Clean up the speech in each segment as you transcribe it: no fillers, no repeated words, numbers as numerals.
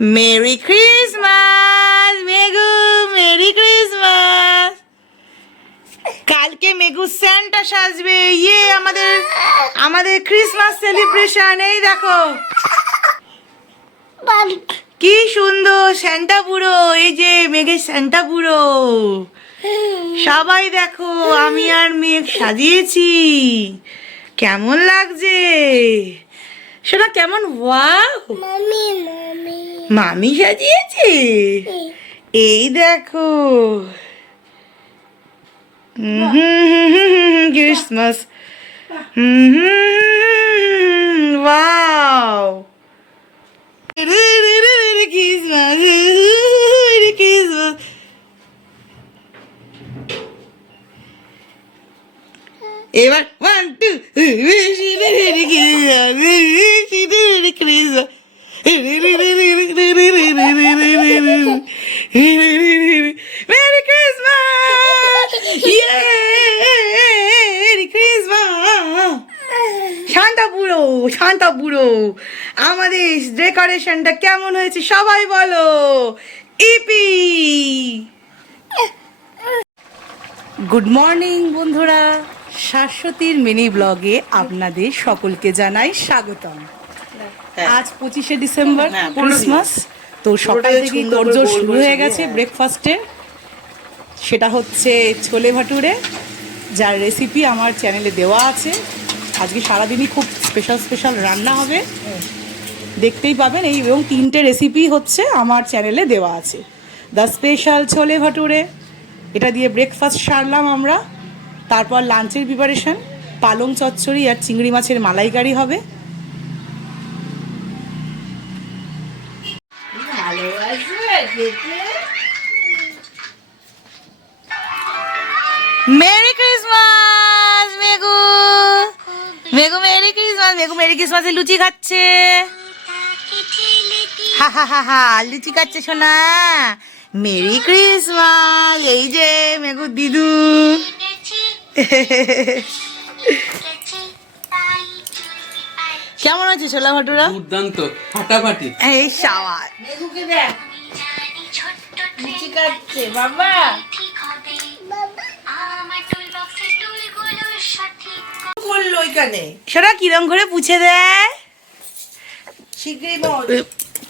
Mary Christmas Meghu, merry Christmas. কালকে Meghu Santa সাজবে। ইয়ে আমাদের আমাদের ক্রিসমাস সেলিব্রেশন। এই দেখো কি সুন্দর স্যান্টা বুড়ো। এই যে মেঘের স্যান্টা বুড়ো। সবাই দেখো আমি আর মেঘ সাজিয়েছি। কেমন লাগছে শোনা? কেমন? ওয়াও, মামি সাজিয়েছে। এই দেখো ক্রিসমাস। Wow, Christmas Christmas. এবার 1 2 Christmas. Merry Christmas, merry Christmas. Shanta বুড়ো, শান্তা বুড়ো। আমাদের ডেকোরেশনটা কেমন হয়েছে সবাই বলো। ইপি। গুড মর্নিং বন্ধুরা, শাশ্বতীর মিনি ব্লগে আপনাদের সকলকে জানাই স্বাগতম। আজ 25শে ডিসেম্বর, ক্রিসমাস। তো সকাল থেকেই তোড়জোড় শুরু হয়ে গেছে ব্রেকফাস্টের। সেটা হচ্ছে ছোলে ভাটুরে, যার রেসিপি আমার চ্যানেলে দেওয়া আছে। আজকে সারাদিনই খুব স্পেশাল স্পেশাল রান্না হবে, দেখতেই পাবেন। এই এবং 3টে রেসিপি হচ্ছে আমার চ্যানেলে দেওয়া আছে। দ্য স্পেশাল ছোলে ভাটুরে, এটা দিয়ে ব্রেকফাস্ট সারলাম আমরা। তারপর লাঞ্চের প্রিপারেশন, পালং চচ্চড়ি আর চিংড়ি মাছের মালাইকারি হবে। Merry Christmas Meghu, Meghu merry Christmas. Meghu merry ক্রিসমাসে লুচি খাচ্ছে। হা হা হা হা, লুচি খাচ্ছে সোনা। Merry Christmas. এই যে মেঘু দিদু। কেমন আছে ছোলা ভাটুরা? দুর্দান্ত, ফাটাফাটি। এই শাওয়ার মেঘুকে দেখ লুচি কাটছে বাবা। করলো ওইখানে সেটা কিরম করে পুছে দেয়? শিগগিরই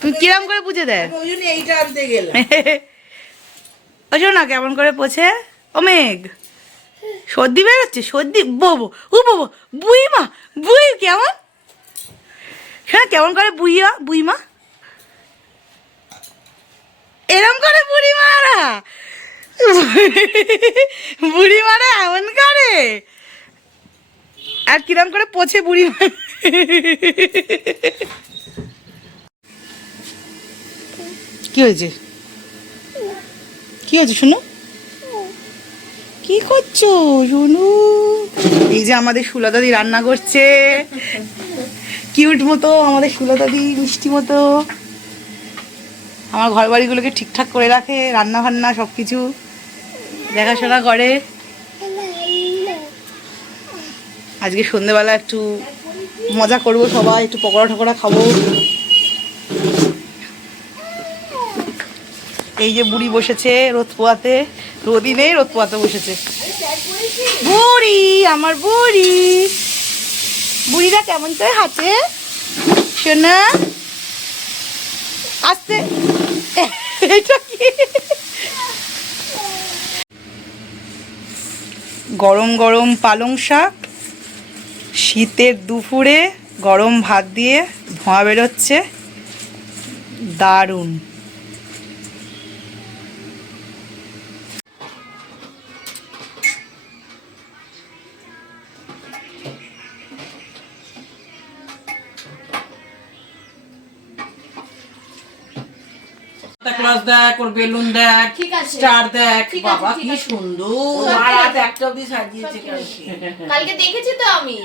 তুই কিরম করে পুছে দেয়? ওই জন্য এইটা আনতে গেলাম। ও শোনা কেমন করে পোছে। ও মেঘ, সর্দি বেরোচ্ছে? সর্দি ববো, ও ববো, বুই মা, বুই কেমন? হ্যাঁ কেমন করে বুইয়া, বুই মা এরম করে বুড়ি মারা, বুড়ি মারা এমন করে। আর কিরম করে পোছে বুড়ি মা? কি হয়েছে? কি হয়েছে শুনো? কি করছো শুনু? এই যে আমাদের সুলতাদি রান্না করছে। কিউট মতো আমাদের সুলতাদি, মিষ্টি মতো। আমার ঘর বাড়িগুলোকে ঠিকঠাক করে রাখে, রান্না বান্না সব কিছু দেখাশোনা করে। আজকে সন্ধেবেলা একটু মজা করবো সবাই, একটু পকোড়া টকোড়া খাবো। এই যে বুড়ি বসেছে রোদ পোয়াতে, রোদই নেই রোদ পোয়াতে বসেছে। বুড়ি, আমার বুড়ি। বুড়িরা কেমন করে হাঁটে শোনা? আস্তে। এটা কি? গরম গরম পালং শাক, শীতের দুপুরে গরম ভাত দিয়ে ধোঁয়া বেরোচ্ছে, দারুণ। ক্লাস দেখ, ওর বেলুন দেখ, ঠিক আছে। স্টার দেখ। ঠিক আছে, বাবা ঠিক কি আছে। সুন্দর। রাত একটা অবধি সাজিয়েছে কালকে দেখেছি তো আমি।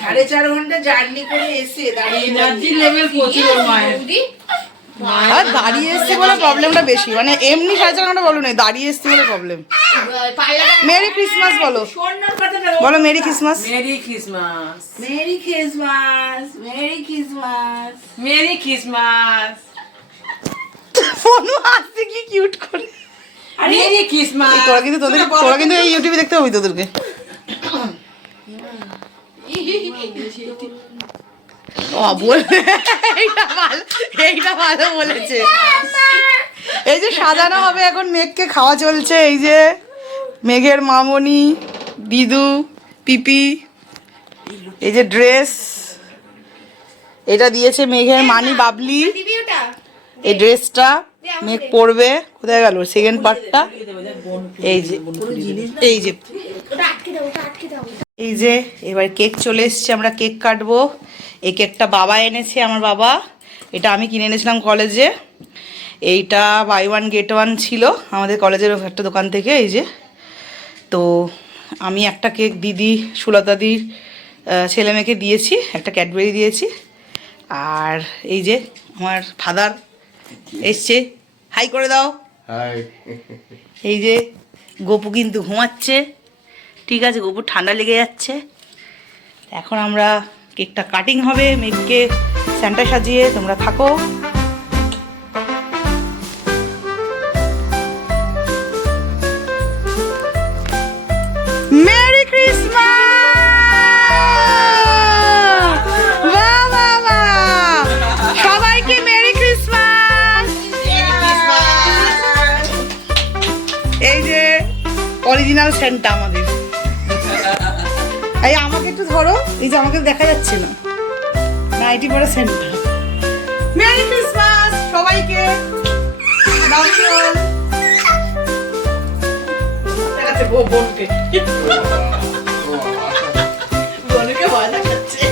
4.5 ঘন্টা জার্নি করে এসে দাঁড়িয়ে এনার্জি লেভেল প্রচুর ওর মায়ের। আর দাঁড়িয়ে এসছি বলে প্রবলেমটা বেশি, মানে এমনি 4.5 ঘন্টা বলো না, দাঁড়িয়ে এসছি বলে প্রবলেম। মেরি ক্রিসমাস বলো, বলো merry Christmas. Merry Christmas, merry Christmas, merry Christmas. Merry Christmas. বনু হাসছে কি কিউট করে। আরে এই ক্রিসমাস তোরা কিন্তু এই ইউটিউবে দেখতে হবে তোদেরকে। এইটা ভালো বলেছে। এই যে সাজানো হবে এখন, মেঘকে খাওয়া চলছে। এই যে মেঘের মামনি, দিদু, পিপি, এই যে ড্রেস এটা দিয়েছে মেঘের মানি বাবলি। এই ড্রেসটা মেঘ পরবে। কোথায় গেল সেকেন্ড পার্টটা? এই যে এই যে এই যে এবার কেক চলে এসছে, আমরা কেক কাটবো। এই কেকটা বাবা এনেছে, আমার বাবা। এটা আমি কিনে এনেছিলাম কলেজে। এইটা বাই ওয়ান গেট ওয়ান ছিল আমাদের কলেজের একটা দোকান থেকে। এই যে তো আমি একটা কেক দিদি সুলতাদির ছেলে মেয়েকে দিয়েছি, একটা ক্যাডবেরি দিয়েছি। আর এই যে আমার ফাদার এসছে, হাই করে দাও। এই যে গপু কিন্তু ঘুমাচ্ছে, ঠিক আছে, গপুর ঠান্ডা লেগে যাচ্ছে। এখন আমরা কেকটা কাটিং হবে, মেঘকে স্যান্টা সাজিয়ে। তোমরা থাকো। Merry Christmas! বাহ বাহ বাহ! সবাইকে মেরি ক্রিসমাস! এই যে অরিজিনাল সেন্টা আমাদের। এই আমাকে একটু ধরো, এই যে আমাকে দেখা যাচ্ছে না, 90% মেরি ক্রিসমাস সবাইকে। বোনকে ভয় দেখাচ্ছে।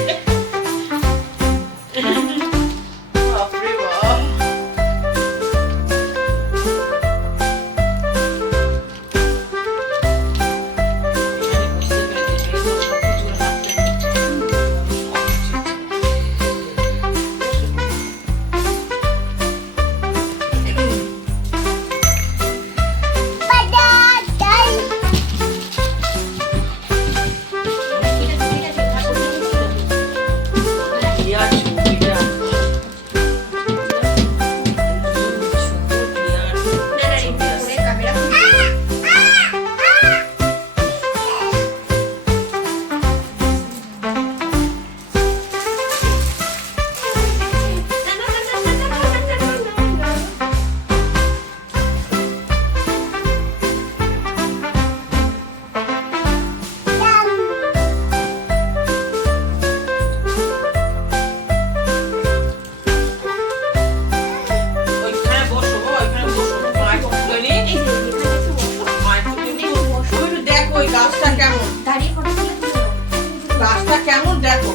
গাছটা কেমন দেখো,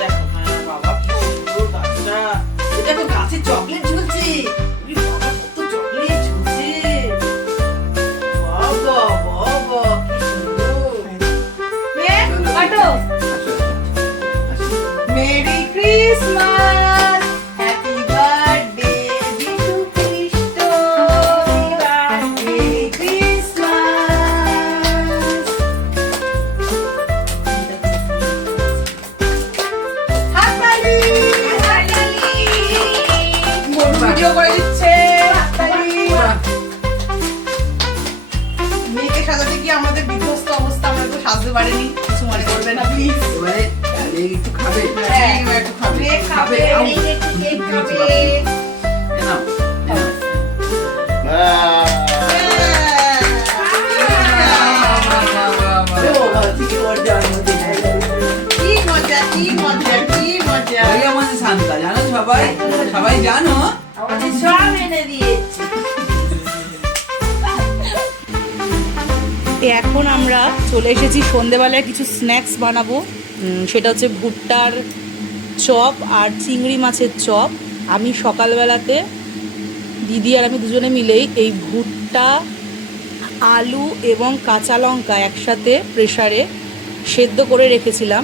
দেখো বাবা কি সুন্দর গাছটা। দেখো গাছে চকলেট ঝুলছে, কত চকলেট ঝুলছে। বাবা বাবা কি সুন্দর। মেরি ক্রিসমাস, হ্যাপি বার্থডে যিশু খ্রিস্ট, মেরি ক্রিসমাস। হাততালি হাততালি, বোন ভিডিও করে দিচ্ছে। হাততালি। মেয়েকে সাজাতে গিয়ে আমাদের বিধ্বস্ত অবস্থা, আমরা তো সাজতে পারিনি, কিছু মনে করবে না প্লিজ। এবারে একটু খাবে, একটু খাবে, খাবে, একটু কেক খাবে। কি মজা কি মজা কি মজা। শান্তা জানো, সবাই সবাই জানো আমাদের সব এনে দিয়েছে। এখন আমরা চলে এসেছি সন্ধেবেলায় কিছু স্ন্যাক্স বানাবো। সেটা হচ্ছে ভুট্টার চপ আর চিংড়ি মাছের চপ। আমি সকালবেলাতে দিদি আর আমি দুজনে মিলেই এই ভুট্টা, আলু এবং কাঁচা লঙ্কা একসাথে প্রেসারে সেদ্ধ করে রেখেছিলাম।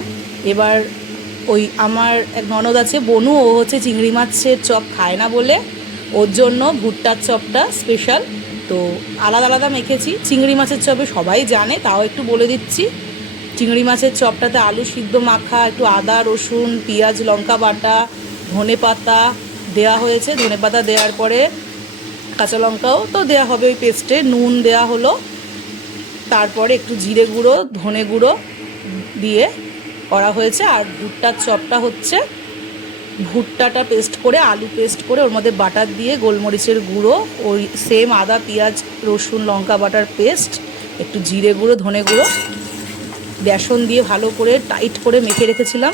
এবার ওই আমার এক ননদ আছে বনু, ও হচ্ছে চিংড়ি মাছের চপ খায় না বলে ওর জন্য ভুট্টার চপটা স্পেশাল। তো আলাদা আলাদা মেখেছি। চিংড়ি মাছের চপে সবাই জানে, তাও একটু বলে দিচ্ছি। চিংড়ি মাছের চপটাতে আলু সিদ্ধ মাখা, একটু আদা রসুন পেঁয়াজ লঙ্কা বাটা, ধনে পাতা দেওয়া হয়েছে। ধনে পাতা দেওয়ার পরে কাঁচা লঙ্কাও তো দেওয়া হবে ওই পেস্টে, নুন দেওয়া হলো, তারপরে একটু জিরে গুঁড়ো ধনে গুঁড়ো দিয়ে করা হয়েছে। আর ভুট্টার চপটা হচ্ছে ভুট্টাটা পেস্ট করে, আলু পেস্ট করে ওর মধ্যে বাটার দিয়ে গোলমরিচের গুঁড়ো, ওই সেম আদা পেঁয়াজ রসুন লঙ্কা বাটার পেস্ট, একটু জিরে গুঁড়ো ধনে গুঁড়ো, বেসন দিয়ে ভালো করে টাইট করে মেখে রেখেছিলাম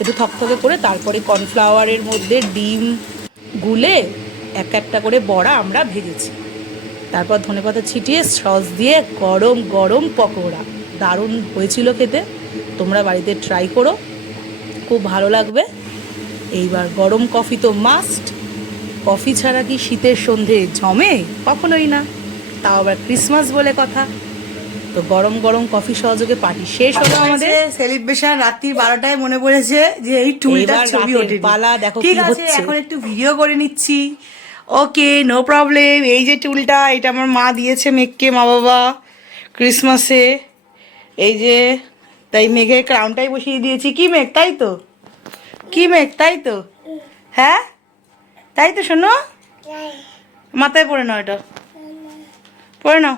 একটু থকথকে করে। তারপরে কর্নফ্লাওয়ারের মধ্যে ডিম গুলে এক একটা করে বড়া আমরা ভেজেছি। তারপর ধনেপাতা ছিটিয়ে সস দিয়ে গরম গরম পকোড়া, দারুণ হয়েছিল খেতে। তোমরা বাড়িতে ট্রাই করো, খুব ভালো লাগবে। এইবার গরম কফি তো মাস্ট, কফি ছাড়া কি শীতের সন্ধে জমে? কখনোই না, তাও আবার ক্রিসমাস বলে কথা। তো গরম গরম কফি সহযোগে পার্টি শেষ হলো আমাদের। সেলিব্রেশন রাত্রি 12টায় মনে পড়েছে যে এই টুলটার এবার ছবি রাতের ওঠে। পালা, দেখো ঠিক কি আছে, হচ্ছে। এখন একটু ভিডিও করে নিচ্ছি। ওকে, নো প্রবলেম। এই যে টুলটা, এটা আমার মা দিয়েছে মেঘকে, মা বাবা ক্রিসমাসে। এই যে তাই মেঘের ক্রাউনটাই বসিয়ে দিয়েছি। কি মেঘ, তাই তো? কি মেঘ, তাই তো? হ্যাঁ তাই তো, শোনো মাথায় পড়ে নাও, এটা পড়ে নাও।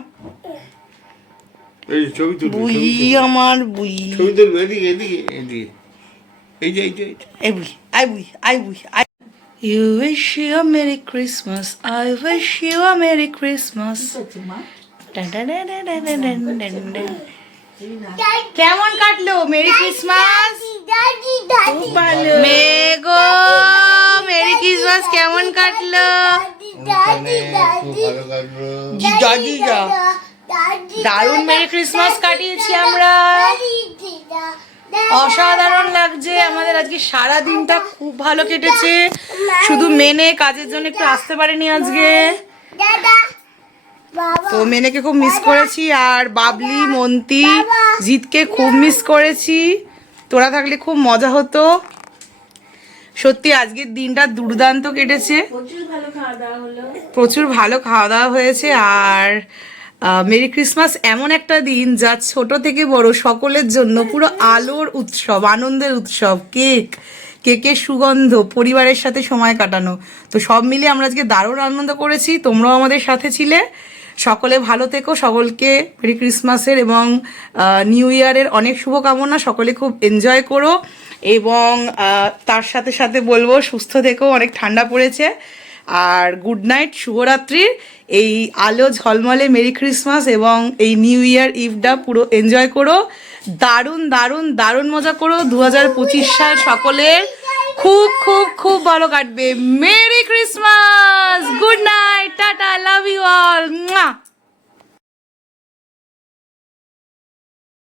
এই ছবি তুলবে, বুই ছবি তুলবে। আমার বুই, ছবি তুলবে, এদিকে এদিকে এদিকে, এই যে এই যে I will, I will, I will, I. You wish you a Merry Christmas. I wish you a Merry Christmas. Dun, dun, dun, dun, dun, dun, dun, dun, dun. কেমন কাটলো মেরি ক্রিসমাস? মেগো মেরি ক্রিসমাস কেমন কাটলো? খুব ভালো কাটলো। জিজা দারুণ merry Christmas কাটিয়েছি আমরা, অসাধারণ লাগছে আমাদের। আজকে সারা দিনটা খুব ভালো কেটেছে, শুধু মেনে কাজের জন্য একটু আসতে পারেনি আজকে। তো মেনেকে খুব মিস করেছি, আর বাবলি মন্তি জিতকে খুব মিস করেছি। তোরা থাকলে খুব মজা হতো। সত্যি আজকের দিনটা দুর্দান্ত কেটেছে, প্রচুর ভালো খাওয়া দাওয়া হয়েছে। আর মেরি ক্রিসমাস এমন একটা দিন যা ছোট থেকে বড় সকলের জন্য পুরো আলোর উৎসব, আনন্দের উৎসব। কেকের সুগন্ধ, পরিবারের সাথে সময় কাটানো, তো সব মিলে আমরা আজকে দারুণ আনন্দ করেছি। তোমরাও আমাদের সাথে ছিলে। সকলে ভালো থেকো, সকলকে মেরি ক্রিসমাসের এবং নিউ ইয়ারের অনেক শুভকামনা। সকলে খুব এনজয় করো, এবং তার সাথে সাথে বলবো সুস্থ থেকো, অনেক ঠান্ডা পড়েছে। আর গুড নাইট, শুভরাত্রির এই আলো ঝলমলে মেরি ক্রিসমাস এবং এই নিউ ইয়ার ইভটা পুরো এনজয় করো। দারুণ দারুণ দারুণ মজা করো। 2025 সাল সকলের খুব খুব খুব ভালো কাটবে। Merry Christmas, good night.